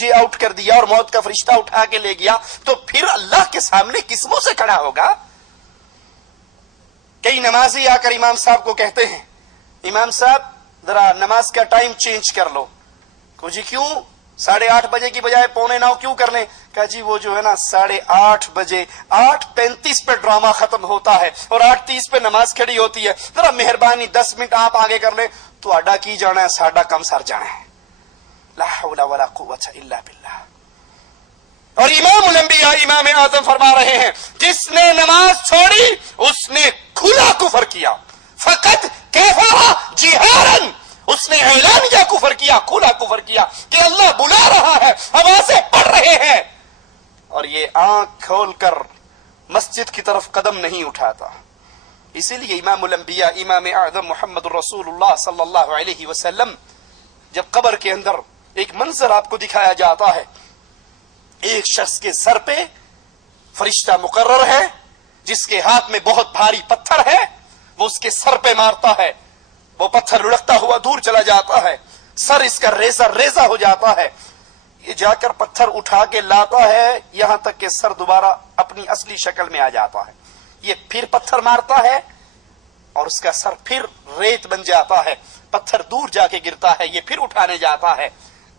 جی out کر دیا اور موت کا فرشتہ اٹھا کے لے گیا تو پھر اللہ کے سامنے کس منہ سے کھڑا ہوگا؟ کئی نمازی آ کر امام صاحب کو کہتے ہیں امام صاحب ذرا نماز کا ٹائم چینج کر لو. جی کیوں؟ 8:30 بجے کی بجائے 8:45 کیوں کر لیں؟ کہا جی وہ جو ہے نا 8:30 بجے 8:35 پہ ڈرامہ ختم ہوتا ہے اور 8:30 پہ نماز کھڑی ہوتی ہے. ذرا مہربانی 10 منٹ آپ آگے کر لیں تو اڈا کی جانا ہے ساڈا کم سر جانا ہے. لا حول ولا قوت الا باللہ. اور امام الانبیاء امام اعظم فرما رہے ہیں جس نے نماز چھوڑی اس نے کھلا کفر کیا. فقط کفر جہارا، اس نے اعلانیہ کفر کیا، کھلا کفر کیا کہ اللہ بلا رہا ہے، آوازیں پڑھ رہے ہیں اور یہ آنکھ کھول کر مسجد کی طرف قدم نہیں اٹھاتا. اسی لیے امام الانبیاء امام اعظم محمد الرسول اللہ صلی اللہ علیہ وسلم جب قبر کے اندر ایک منظر آپ کو دکھایا جاتا ہے، ایک شخص کے سر پہ فرشتہ مقرر ہے جس کے ہاتھ میں بہت بھاری پتھر ہے، وہ اس کے سر پہ مارتا ہے، وہ پتھر لڑکتا ہوا دور چلا جاتا ہے، سر اس کا ریزہ ریزہ ہو جاتا ہے. یہ جا کر پتھر اٹھا کے لاتا ہے یہاں تک کہ سر دوبارہ اپنی اصلی شکل میں آ جاتا ہے. یہ پھر پتھر مارتا ہے اور اس کا سر پھر ریت بن جاتا ہے، پتھر دور جا کے گرتا ہے، یہ پھر اٹھانے جاتا ہے.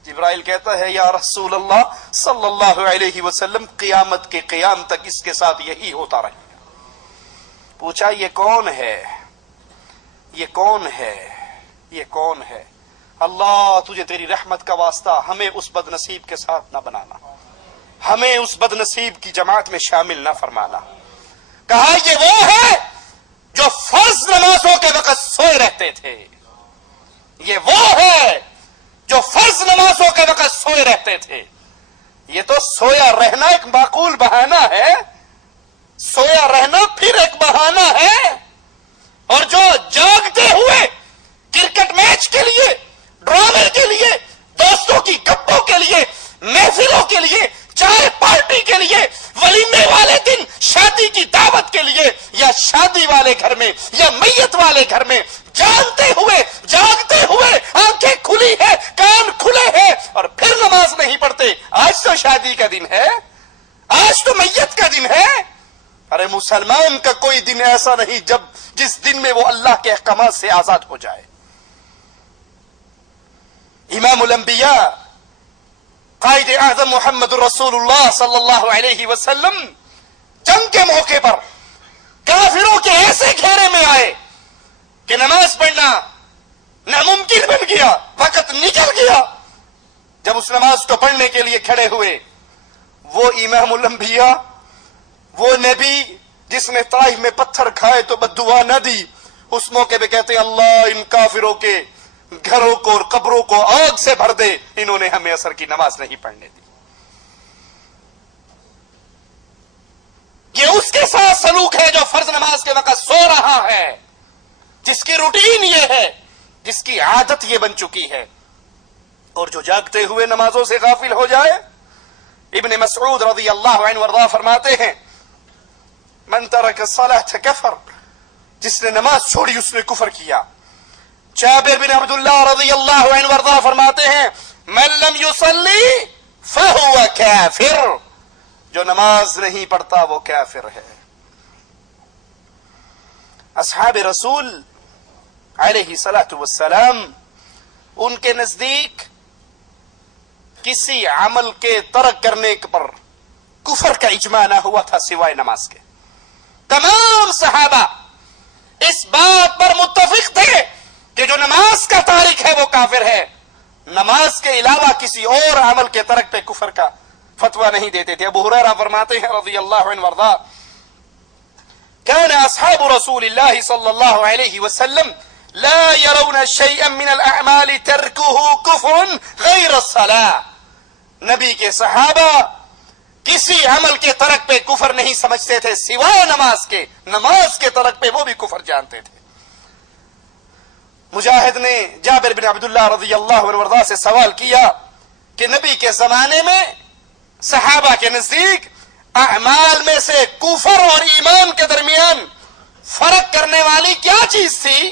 جبرائیل کہتا ہے یا رسول اللہ صلی اللہ علیہ وسلم قیامت کے قیام تک اس کے ساتھ یہی ہوتا رہے گا. پوچھا یہ کون ہے؟ یہ کون ہے؟ یہ کون ہے؟ اللہ تجھے تیری رحمت کا واسطہ ہمیں اس بد نصیب کے ساتھ نہ بنانا، ہمیں اس بد نصیب کی جماعت میں شامل نہ فرمانا. کہا یہ وہ ہے جو فرض نمازوں کے وقت سوئے رہتے تھے. یہ وہ ہے جو فرض نمازوں کے وقت سوئے رہتے تھے. یہ تو سویا رہنا ایک معقول بہانہ ہے، سویا رہنا پھر ایک بہانہ ہے. اور جو جاگتے ہوئے کرکٹ میچ کے لیے، ڈرامے کے لیے، دوستوں کی گپوں کے لیے، محفلوں کے لیے، چائے پارٹی کے لیے، ولیمے والے دن شادی کی دعوت کے لیے، یا شادی والے گھر میں یا میت والے گھر میں جاگتے ہوئے آنکھیں کھلی ہے، کان کھلے ہیں اور پھر نماز نہیں پڑھتے. آج تو شادی کا دن ہے، آج تو میت کا دن ہے. ارے مسلمان کا کوئی دن ایسا نہیں جس دن میں وہ اللہ کے احکامات سے آزاد ہو جائے. امام الانبیاء قائد اعظم محمد الرسول اللہ صلی اللہ علیہ وسلم جنگ کے موقع پر کافروں کے ایسے گھیرے میں آئے کہ نماز پڑھنا ناممکن بن گیا، وقت نکل گیا. جب اس نماز کو پڑھنے کے لیے کھڑے ہوئے، وہ امام الانبیاء، وہ نبی جس نے طائف میں پتھر کھائے تو بددعا نہ دی، اس موقع پہ کہتے ہیں اللہ ان کافروں کے گھروں کو اور قبروں کو آگ سے بھر دے، انہوں نے ہمیں عصر کی نماز نہیں پڑھنے دی. یہ اس کے ساتھ سلوک ہے جو فرض نماز کے وقت سو رہا ہے، جس کی روٹین یہ ہے، جس کی عادت یہ بن چکی ہے. اور جو جاگتے ہوئے نمازوں سے غافل ہو جائے، ابن مسعود رضی اللہ عنہ وارضاہ فرماتے ہیں من ترک الصلاة کفر، جس نے نماز چھوڑی اس نے کفر کیا. جابر بن عبداللہ رضی اللہ عنہ وارضاہ فرماتے ہیں من لم يصلی فهو کافر، جو نماز نہیں پڑھتا وہ کافر ہے. اصحاب رسول علیہ الصلاۃ والسلام، ان کے نزدیک کسی عمل کے ترک کرنے پر کفر کا اجماع نہ ہوا تھا سوائے نماز کے. تمام صحابہ اس بات پر متفق تھے کہ جو نماز کا تارک ہے وہ کافر ہے. نماز کے علاوہ کسی اور عمل کے ترک پہ کفر کا فتویٰ نہیں دیتے تھے. ابو ہریرہ فرماتے ہیں رضی اللہ عنہ وارضاہ كان اصحاب رسول الله صلى الله عليه وسلم لا يرون شيئا من الاعمال تركه كفر غير الصلاة. نبی کے صحابہ کسی عمل کے ترک پہ کفر نہیں سمجھتے تھے سوائے نماز کے. نماز کے ترک پہ وہ بھی کفر جانتے تھے. مجاہد نے جابر بن عبداللہ رضی اللہ عنہ وارضاہ سے سوال کیا کہ نبی کے زمانے میں صحابہ کے نزدیک اعمال میں سے کفر اور ایمان کے درمیان فرق کرنے والی کیا چیز تھی؟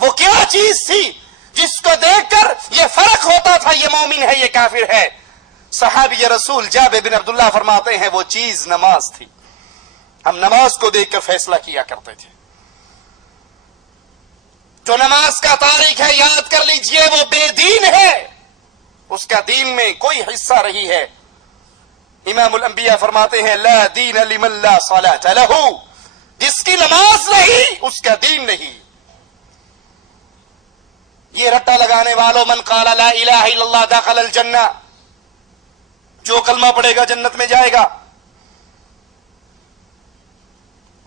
وہ کیا چیز تھی جس کو دیکھ کر یہ فرق ہوتا تھا یہ مومن ہے یہ کافر ہے. صحابی رسول جابر بن عبداللہ فرماتے ہیں وہ چیز نماز تھی. ہم نماز کو دیکھ کر فیصلہ کیا کرتے تھے. جو نماز کا تاریخ ہے یاد کر لیجئے وہ بے دین ہے, اس کا دین میں کوئی حصہ نہیں ہے. امام الانبیاء فرماتے ہیں لا دین لمن لا صلاۃ لہ, جس کی نماز نہیں اس کا دین نہیں. یہ رٹا لگانے والوں من قال لا الہ الا اللہ دخل الجنہ, جو کلمہ پڑھے گا جنت میں جائے گا.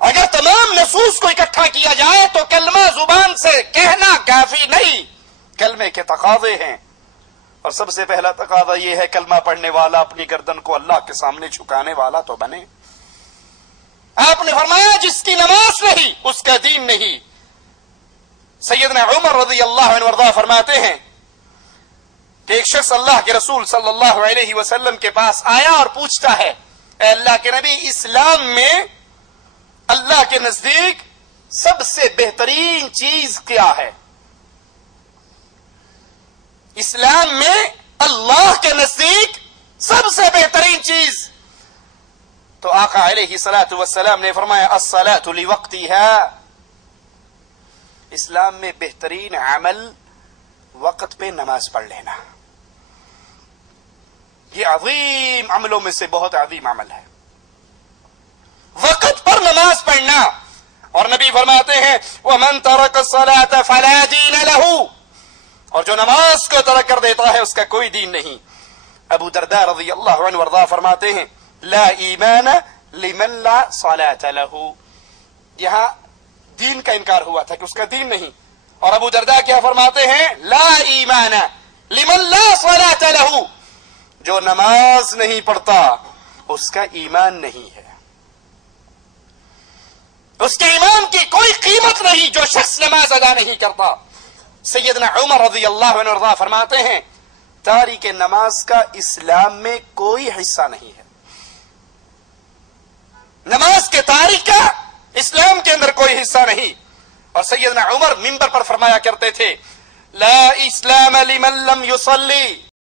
اگر تمام نصوص کو اکٹھا کیا جائے تو کلمہ زبان سے کہنا کافی نہیں, کلمے کے تقاضے ہیں. اور سب سے پہلا تقاضا یہ ہے کلمہ پڑھنے والا اپنی گردن کو اللہ کے سامنے جھکانے والا تو بنے. آپ نے فرمایا جس کی نماز نہیں اس کا دین نہیں. سیدنا عمر رضی اللہ عنہ وارضاہ فرماتے ہیں کہ ایک شخص اللہ کے رسول صلی اللہ علیہ وسلم کے پاس آیا اور پوچھتا ہے اے اللہ کے نبی, اسلام میں اللہ کے نزدیک سب سے بہترین چیز کیا ہے؟ اسلام میں اللہ کے نزدیک سب سے بہترین چیز. تو آقا علیہ الصلوۃ والسلام نے فرمایا الصلاۃ لوقتها, اسلام میں بہترین عمل وقت پہ نماز پڑھ لینا. یہ عظیم عملوں میں سے بہت عظیم عمل ہے, وقت پر نماز پڑھنا. اور نبی فرماتے ہیں وَمَن تَرَكَ الصَّلَاةَ فَلَا دِينَ لَهُ, اور جو نماز کو ترک کر دیتا ہے اس کا کوئی دین نہیں. ابو درداء رضی اللہ عنہ وارضاہ فرماتے ہیں لا ایمان لمن لا صلاة له, یہاں دین کا انکار ہوا تھا کہ اس کا دین نہیں. اور ابو درداء کیا فرماتے ہیں لا ایمان لمن لا صلاة له, جو نماز نہیں پڑھتا اس کا ایمان نہیں ہے, اس کے ایمان کی کوئی قیمت نہیں جو شخص نماز ادا نہیں کرتا. سیدنا عمر رضی اللہ عنہ وارضاہ فرماتے ہیں تاریک نماز کا اسلام میں کوئی حصہ نہیں ہے. نماز کے تاریک کا اسلام کے اندر کوئی حصہ نہیں. اور سیدنا عمر منبر پر فرمایا کرتے تھے لا اسلام لمن لم يصلي,